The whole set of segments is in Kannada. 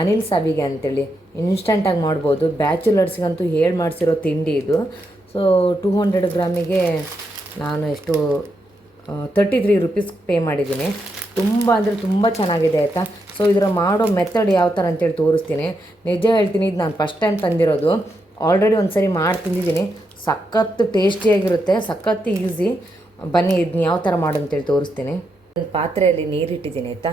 ಅನಿಲ್ ಸಾವಿಗೆ ಅಂತೇಳಿ. ಇನ್ಸ್ಟಂಟಾಗಿ ಮಾಡ್ಬೋದು. ಬ್ಯಾಚುಲರ್ಸ್ಗಂತೂ ಹೇಳಿ ಮಾಡಿಸಿರೋ ತಿಂಡಿ ಇದು. ಸೊ ಟೂ ಹಂಡ್ರೆಡ್ ಗ್ರಾಮಿಗೆ ನಾನು ಎಷ್ಟು ತರ್ಟಿ ತ್ರೀ ರುಪೀಸ್ ಪೇ ಮಾಡಿದ್ದೀನಿ. ತುಂಬ ಅಂದರೆ ತುಂಬ ಚೆನ್ನಾಗಿದೆ ಆಯಿತಾ? ಸೊ ಇದರ ಮಾಡೋ ಮೆಥಡ್ ಯಾವ ಥರ ಅಂತೇಳಿ ತೋರಿಸ್ತೀನಿ. ನಿಜ ಹೇಳ್ತೀನಿ, ಇದು ನಾನು ಫಸ್ಟ್ ಟೈಮ್ ತಂದಿರೋದು. ಆಲ್ರೆಡಿ ಒಂದು ಸರಿ ಮಾಡಿ ತಿಂದಿದ್ದೀನಿ. ಸಖತ್ತು ಟೇಸ್ಟಿಯಾಗಿರುತ್ತೆ ಸಖತ್ತು ಈಸಿ ಬನ್ನಿ ಇದನ್ನ ಯಾವ ಥರ ಮಾಡು ಅಂತೇಳಿ ತೋರಿಸ್ತೀನಿ. ಒಂದು ಪಾತ್ರೆಯಲ್ಲಿ ನೀರಿಟ್ಟಿದ್ದೀನಿ, ಆಯಿತಾ?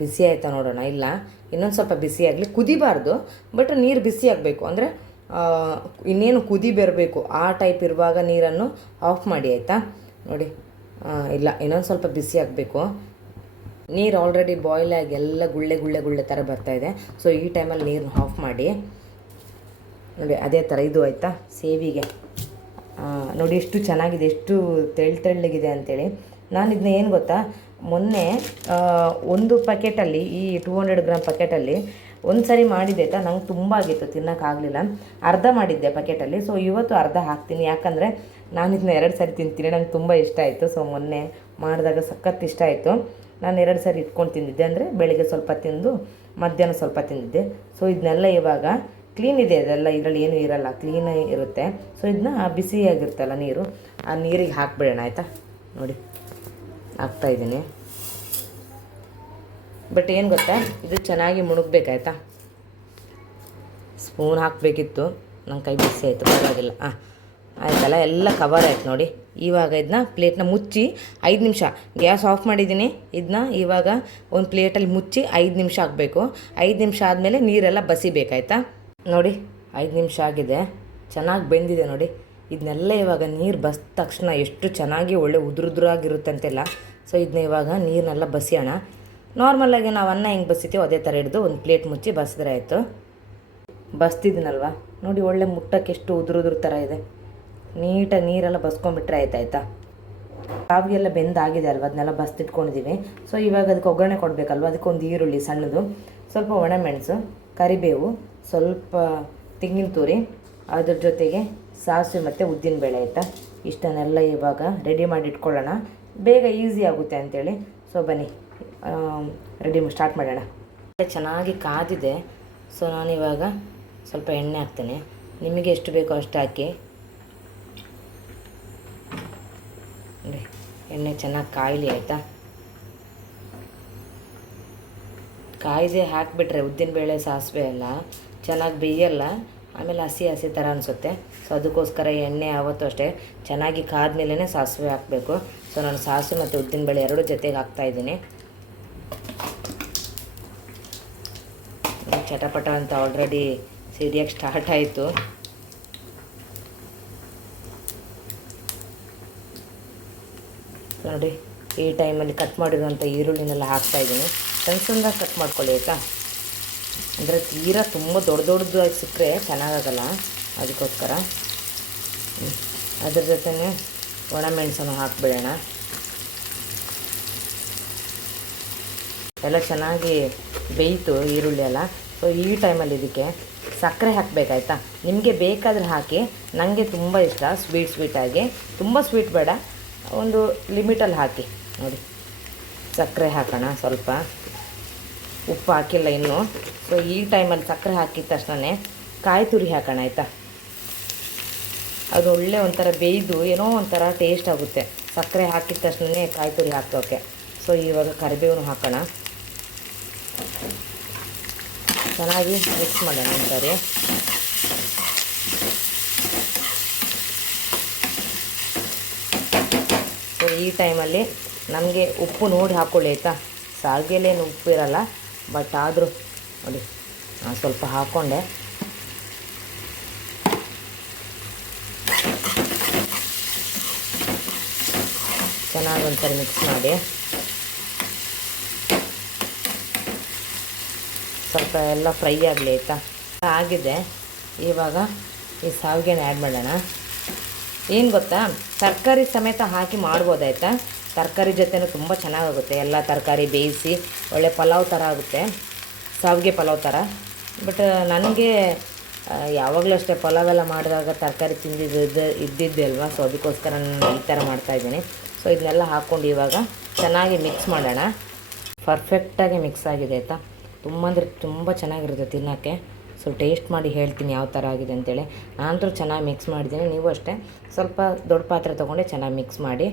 ಬಿಸಿ ಆಯಿತಾ ನೋಡೋಣ? ಇಲ್ಲ. ಇನ್ನೊಂದು ಸ್ವಲ್ಪ ಬಿಸಿ ಆಗಲಿ. ಕುದಿಬಾರ್ದು, ಬಟ್ ನೀರು ಬಿಸಿ ಆಗಬೇಕು. ಅಂದರೆ ಇನ್ನೇನು ಕುದಿ ಬರಬೇಕು, ಆ ಟೈಪ್ ಇರುವಾಗ ನೀರನ್ನು ಆಫ್ ಮಾಡಿ ಆಯಿತಾ? ನೋಡಿ. ಇಲ್ಲ, ಇನ್ನೊಂದು ಸ್ವಲ್ಪ ಬಿಸಿ ಆಗಬೇಕು. ನೀರು ಆಲ್ರೆಡಿ ಬಾಯ್ಲ್ ಆಗಿ ಎಲ್ಲ ಗುಳ್ಳೆ ಗುಳ್ಳೆ ಗುಳ್ಳೆ ಥರ ಬರ್ತಾಯಿದೆ ಸೊ ಈ ಟೈಮಲ್ಲಿ ನೀರನ್ನ ಆಫ್ ಮಾಡಿ. ನೋಡಿ, ಅದೇ ಥರ ಇದು ಆಯಿತಾ? ಸೇವಿಗೆ. ನೋಡಿ, ಎಷ್ಟು ಚೆನ್ನಾಗಿದೆ. ಎಷ್ಟು ತೆಳ್ ತೆಳ್ಳಗಿದೆ ಅಂತೇಳಿ. ನಾನು ಇದನ್ನ ಏನು ಗೊತ್ತಾ? ಮೊನ್ನೆ ಒಂದು ಪಕೆಟಲ್ಲಿ ಈ ಟೂ ಹಂಡ್ರೆಡ್ ಗ್ರಾಮ್ ಪಕೆಟಲ್ಲಿ ಒಂದು ಸರಿ ಮಾಡಿದ್ದೆ ಆಯಿತಾ ನಂಗೆ ತುಂಬ ಆಗಿತ್ತು ತಿನ್ನೋಕ್ಕಾಗಲಿಲ್ಲ ಅರ್ಧ ಮಾಡಿದ್ದೆ ಪಕೆಟಲ್ಲಿ ಸೊ ಇವತ್ತು ಅರ್ಧ ಹಾಕ್ತೀನಿ. ಯಾಕಂದರೆ ನಾನು ಇದನ್ನ ಎರಡು ಸರಿ ತಿಂತೀನಿ, ನಂಗೆ ತುಂಬ ಇಷ್ಟ ಆಯಿತು. ಸೊ ಮೊನ್ನೆ ಮಾಡಿದಾಗ ಸಖತ್ ಇಷ್ಟ ಆಯಿತು. ನಾನು ಎರಡು ಸರಿ ಇಟ್ಕೊಂಡು ತಿಂದಿದ್ದೆ, ಅಂದರೆ ಬೆಳಿಗ್ಗೆ ಸ್ವಲ್ಪ ತಿಂದು ಮಧ್ಯಾಹ್ನ ಸ್ವಲ್ಪ ತಿಂದಿದ್ದೆ. ಸೊ ಇದನ್ನೆಲ್ಲ ಇವಾಗ ಕ್ಲೀನ್ ಇದೆ, ಅದೆಲ್ಲ ಇದರಲ್ಲಿ ಏನೂ ಇರಲ್ಲ ಕ್ಲೀನ್ ಇರುತ್ತೆ. ಸೊ ಇದನ್ನ ಬಿಸಿಯಾಗಿರುತ್ತಲ್ಲ ನೀರು, ಆ ನೀರಿಗೆ ಹಾಕ್ಬಿಡೋಣ, ಆಯಿತಾ? ನೋಡಿ ಹಾಕ್ತಾಯಿದ್ದೀನಿ ಬಟ್ ಏನು ಗೊತ್ತಾ? ಇದು ಚೆನ್ನಾಗಿ ಮುಣುಗ್ಬೇಕಾಯ್ತಾ? ಸ್ಪೂನ್ ಹಾಕಬೇಕಿತ್ತು. ನನ್ನ ಕೈ ಬಿಸಿ ಆಯಿತು, ಪರವಾಗಿಲ್ಲ. ಹಾಂ ಆಯ್ತಲ್ಲ? ಎಲ್ಲ ಕವರ್ ಆಯ್ತು ನೋಡಿ. ಇವಾಗ ಇದನ್ನ ಪ್ಲೇಟ್ನ ಮುಚ್ಚಿ ಐದು ನಿಮಿಷ. ಗ್ಯಾಸ್ ಆಫ್ ಮಾಡಿದ್ದೀನಿ ಇದನ್ನ ಇವಾಗ ಒಂದು ಪ್ಲೇಟಲ್ಲಿ ಮುಚ್ಚಿ ಐದು ನಿಮಿಷ ಹಾಕಬೇಕು. ಐದು ನಿಮಿಷ ಆದಮೇಲೆ ನೀರೆಲ್ಲ ಬಸಿಬೇಕಾಯ್ತಾ? ನೋಡಿ, ಐದು ನಿಮಿಷ ಆಗಿದೆ. ಚೆನ್ನಾಗಿ ಬೆಂದಿದೆ ನೋಡಿ. ಇದನ್ನೆಲ್ಲ ಇವಾಗ ನೀರು ಬಸ್ ತಕ್ಷಣ ಎಷ್ಟು ಚೆನ್ನಾಗಿ ಒಳ್ಳೆ ಉದುರುದ್ರಾಗಿರುತ್ತಂತೆಲ್ಲ ಸೊ ಇದನ್ನ ಇವಾಗ ನೀರನ್ನೆಲ್ಲ ಬಸಿಯೋಣ ನಾರ್ಮಲಾಗಿ ನಾವು ಅನ್ನ ಹೆಂಗೆ ಬಸಿತೀವೋ ಅದೇ ಥರ ಹಿಡಿದು ಒಂದು ಪ್ಲೇಟ್ ಮುಚ್ಚಿ ಬಸಿದ್ರೆ ಆಯಿತು. ಬಸ್ತಿದ್ದೀನಲ್ವ ನೋಡಿ ಒಳ್ಳೆ ಮುಟ್ಟಕ್ಕೆ ಎಷ್ಟು ಉದುರು ಉದುರು ಥರ ಇದೆ. ನೀಟಾಗಿ ನೀರೆಲ್ಲ ಬಸ್ಕೊಂಡ್ಬಿಟ್ರೆ ಆಯ್ತು ಆಯಿತಾ? ಕಾವಿಗೆಲ್ಲ ಬೆಂದಾಗಿದೆ ಅಲ್ವ? ಅದನ್ನೆಲ್ಲ ಬಸ್ತಿಟ್ಕೊಂಡಿದ್ದೀವಿ ಸೊ ಇವಾಗ ಅದಕ್ಕೆ ಒಗ್ಗರಣೆ ಕೊಡಬೇಕಲ್ವ? ಅದಕ್ಕೆ ಒಂದು ಈರುಳ್ಳಿ ಸಣ್ಣದು, ಸ್ವಲ್ಪ ಒಣಮೆಣಸು, ಕರಿಬೇವು, ಸ್ವಲ್ಪ ತೆಂಗಿನ ತುರಿ, ಅದ್ರ ಜೊತೆಗೆ ಸಾಸಿವೆ ಮತ್ತು ಉದ್ದಿನಬೇಳೆ ಆಯಿತಾ? ಇಷ್ಟನ್ನೆಲ್ಲ ಇವಾಗ ರೆಡಿ ಮಾಡಿ ಇಟ್ಕೊಳ್ಳೋಣ. ಬೇಗ ಈಸಿ ಆಗುತ್ತೆ ಅಂಥೇಳಿ ಸೊ ಬನ್ನಿ. ರೆಡಿ ಸ್ಟಾರ್ಟ್ ಮಾಡೋಣ. ಚೆನ್ನಾಗಿ ಕಾದಿದೆ. ಸೊ ನಾನಿವಾಗ ಸ್ವಲ್ಪ ಎಣ್ಣೆ ಹಾಕ್ತೇನೆ. ನಿಮಗೆ ಎಷ್ಟು ಬೇಕೋ ಅಷ್ಟು ಹಾಕಿ. ಎಣ್ಣೆ ಚೆನ್ನಾಗಿ ಕಾಯಲಿ ಆಯಿತಾ? ಕಾಯಿಸಿ ಹಾಕಿಬಿಟ್ರೆ ಉದ್ದಿನಬೇಳೆ ಸಾಸಿವೆ ಎಲ್ಲ ಚೆನ್ನಾಗಿ ಬೇಯಲ್ಲ, ಆಮೇಲೆ ಹಸಿ ಹಸಿ ಥರ ಅನಿಸುತ್ತೆ. ಸೊ ಅದಕ್ಕೋಸ್ಕರ ಎಣ್ಣೆ ಆವತ್ತು ಅಷ್ಟೇ ಚೆನ್ನಾಗಿ ಕಾದ್ಮೇಲೆ ಸಾಸಿವೆ ಹಾಕಬೇಕು. ಸೊ ನಾನು ಸಾಸಿವೆ ಮತ್ತು ಉದ್ದಿನಬೇಳೆ ಎರಡು ಜೊತೆಗೆ ಹಾಕ್ತಾಯಿದ್ದೀನಿ ಚಟಪಟ ಅಂತ ಆಲ್ರೆಡಿ ಸಿಡಿಯೋಕ್ಕೆ ಸ್ಟಾರ್ಟ್ ಆಯಿತು. ನೋಡಿ, ಈ ಟೈಮಲ್ಲಿ ಕಟ್ ಮಾಡಿರುವಂಥ ಈರುಳ್ಳಿನೆಲ್ಲ ಹಾಕ್ತಾಯಿದ್ದೀನಿ ಸಣ್ಣ ಸಣ್ಣದಾಗಿ ಕಟ್ ಮಾಡ್ಕೊಳ್ಳಿ, ಆಯಿತಾ? ಅಂದರೆ ತೀರಾ ತುಂಬ ದೊಡ್ಡ ದೊಡ್ಡದಾಗಿ ಸಿಕ್ಕರೆ ಚೆನ್ನಾಗಾಗಲ್ಲ. ಅದಕ್ಕೋಸ್ಕರ. ಅದ್ರ ಜೊತೆನೇ ಒಣಮೆಣಸನ್ನು ಹಾಕ್ಬಿಡೋಣ. ಎಲ್ಲ ಚೆನ್ನಾಗಿ ಬೇಯಿತು ಈರುಳ್ಳಿ ಎಲ್ಲ. ಈ ಟೈಮಲ್ಲಿ ಇದಕ್ಕೆ ಸಕ್ಕರೆ ಹಾಕಬೇಕಾಯ್ತಾ? ನಿಮಗೆ ಬೇಕಾದರೆ ಹಾಕಿ. ನನಗೆ ತುಂಬ ಇಷ್ಟ ಸ್ವೀಟ್ ಸ್ವೀಟಾಗಿ ತುಂಬ ಸ್ವೀಟ್ ಬೇಡ. ಒಂದು ಲಿಮಿಟಲ್ಲಿ ಹಾಕಿ. ನೋಡಿ. ಸಕ್ಕರೆ ಹಾಕೋಣ ಸ್ವಲ್ಪ. ಉಪ್ಪು ಹಾಕಿಲ್ಲ ಇನ್ನೂ. ಸೊ ಈ ಟೈಮಲ್ಲಿ ಸಕ್ಕರೆ ಹಾಕಿದ ತಕ್ಷಣ ಕಾಯಿ ತುರಿ ಹಾಕೋಣ, ಆಯಿತಾ? ಅದು ಒಳ್ಳೆ ಒಂಥರ ಬೇಯ್ದು ಏನೋ ಒಂಥರ ಟೇಸ್ಟ್ ಆಗುತ್ತೆ. ಸಕ್ಕರೆ ಹಾಕಿದ ತಕ್ಷಣ ಕಾಯಿ ತುರಿ ಹಾಕೋಕೆ ಸೊ ಇವಾಗ ಕರಿಬೇವನ್ನು ಹಾಕೋಣ. ಚೆನ್ನಾಗಿ ಮಿಕ್ಸ್ ಮಾಡೋಣ ಸರಿ, ಈ ಟೈಮಲ್ಲಿ ನಮಗೆ ಉಪ್ಪು ನೋಡಿ ಹಾಕ್ಕೊಳ್ಳಿ ಆಯಿತಾ? ಸಾಲ್ಗೆಲೇನು ಉಪ್ಪು ಇರಲ್ಲ ಬಟ್ ಆದರೂ ನೋಡಿ, ನಾನು ಸ್ವಲ್ಪ ಹಾಕ್ಕೊಂಡೆ ಚೆನ್ನಾಗಿ ಒಂಥರ ಮಿಕ್ಸ್ ಮಾಡಿ. ಸ್ವಲ್ಪ ಎಲ್ಲ ಫ್ರೈ ಆಗಲಿ ಆಯಿತಾ? ಆಗಿದೆ. ಇವಾಗ ಈ ಸಾವಿಗೆನ ಆ್ಯಡ್ ಮಾಡೋಣ. ಏನು ಗೊತ್ತಾ? ತರಕಾರಿ ಸಮೇತ ಹಾಕಿ ಮಾಡ್ಬೋದಾಯ್ತಾ ತರಕಾರಿ ಜೊತೆನೂ ತುಂಬ ಚೆನ್ನಾಗಾಗುತ್ತೆ. ಎಲ್ಲ ತರಕಾರಿ ಬೇಯಿಸಿ ಒಳ್ಳೆ ಪಲಾವ್ ಥರ ಆಗುತ್ತೆ. ಸಾವಿಗೆ ಪಲಾವ್ ಥರ ಬಟ್ ನನಗೆ ಯಾವಾಗಲೂ ಅಷ್ಟೇ ಪಲಾವ್ ಎಲ್ಲ ಮಾಡಿದಾಗ ತರಕಾರಿ ತಿಂದಿದ್ದು ಇದ್ದ- ಇದ್ದಿದ್ದೆ ಅಲ್ವಾ? ಸೊ ಅದಕ್ಕೋಸ್ಕರ ನಾನು ಈ ಥರ ಮಾಡ್ತಾಯಿದ್ದೀನಿ ಸೊ ಇದನ್ನೆಲ್ಲ ಹಾಕ್ಕೊಂಡು ಇವಾಗ ಚೆನ್ನಾಗಿ ಮಿಕ್ಸ್ ಮಾಡೋಣ. ಪರ್ಫೆಕ್ಟಾಗಿ ಮಿಕ್ಸ್ ಆಗಿದೆ ಆಯಿತಾ? ತುಂಬ ಅಂದರೆ ತುಂಬ ಚೆನ್ನಾಗಿರುತ್ತೆ ತಿನ್ನೋಕ್ಕೆ. ಸೊ ಟೇಸ್ಟ್ ಮಾಡಿ ಹೇಳ್ತೀನಿ ಯಾವ ಥರ ಆಗಿದೆ ಅಂತೇಳಿ. ನಾನಂತೂ ಚೆನ್ನಾಗಿ ಮಿಕ್ಸ್ ಮಾಡಿದ್ದೀನಿ. ನೀವು ಅಷ್ಟೇ ಸ್ವಲ್ಪ ದೊಡ್ಡ ಪಾತ್ರೆ ತೊಗೊಂಡೆ ಚೆನ್ನಾಗಿ ಮಿಕ್ಸ್ ಮಾಡಿ.